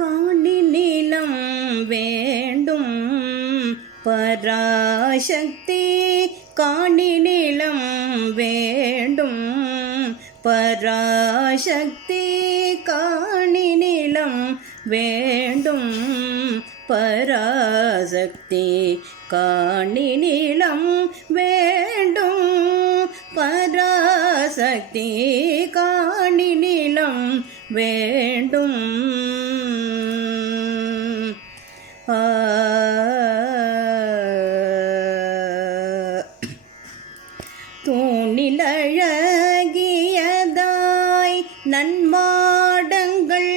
காணி நீளம் வேண்டும் பராசக்தி காணி நீளம் வேண்டும் பராசக்தி காணி நீளம் வேண்டும் பராசக்தி காணி நீளம் வேண்டும் பராசக்தி காணி நீளம் வே தன்மாடங்கள்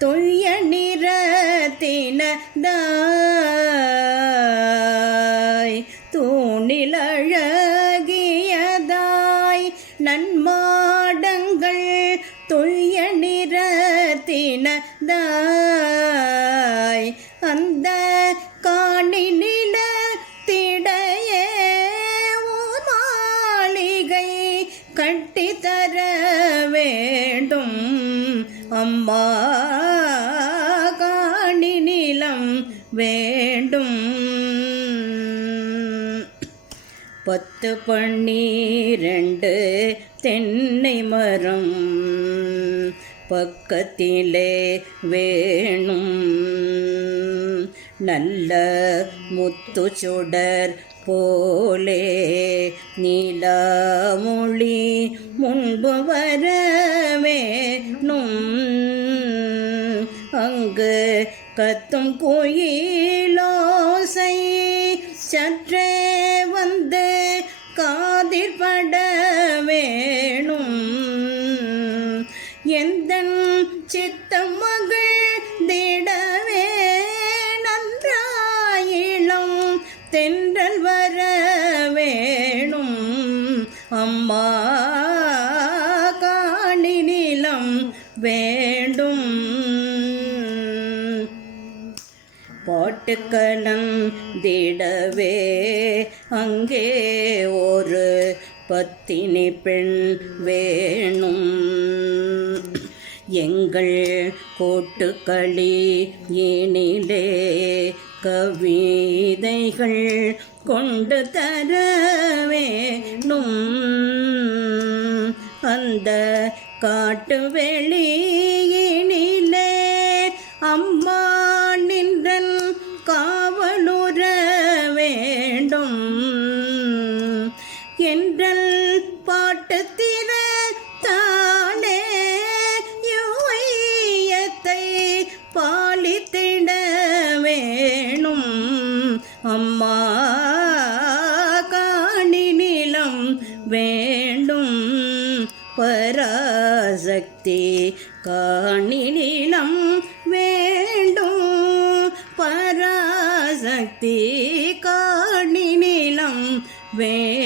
தொய்ய நிறத்தினதாய். தூணிலழகியதாய் நன்மாடங்கள் தொய்ய நிறத்தினதாய். அந்த காணினி அம்மா காணி நிலம் வேண்டும். பத்து பன்னிரண்டு தென்னை மரம் பக்கத்திலே வேணும். நல்ல முத்து சுடர் போலே நீலாமொழி முன்பு வர வேணும் கத்தும் குயிலோசை சற்றே வந்து காதிர்பட வேணும் எந்த சித்தம் மகள் திடவே நன்றாயிலும் தென்றல் வர வேணும் அம்மா காணி நிலம் வேண்டும். பாட்டுக்களந்திடவே அங்கே ஒரு பத்தினி பெண் வேணும். எங்கள் கோட்டுக்களி ஏனிலே கவிதைகள் கொண்டு தர வேணும் அந்த காட்டு வெளியே என்றல் தானே யுவையத்தை பாலித்திட வேணும். அம்மா காணி நிலம் வேண்டும். பராசக்தி காணி நிலம் வேண்டும். பராசக்தி காணி நிலம் வேண்டும்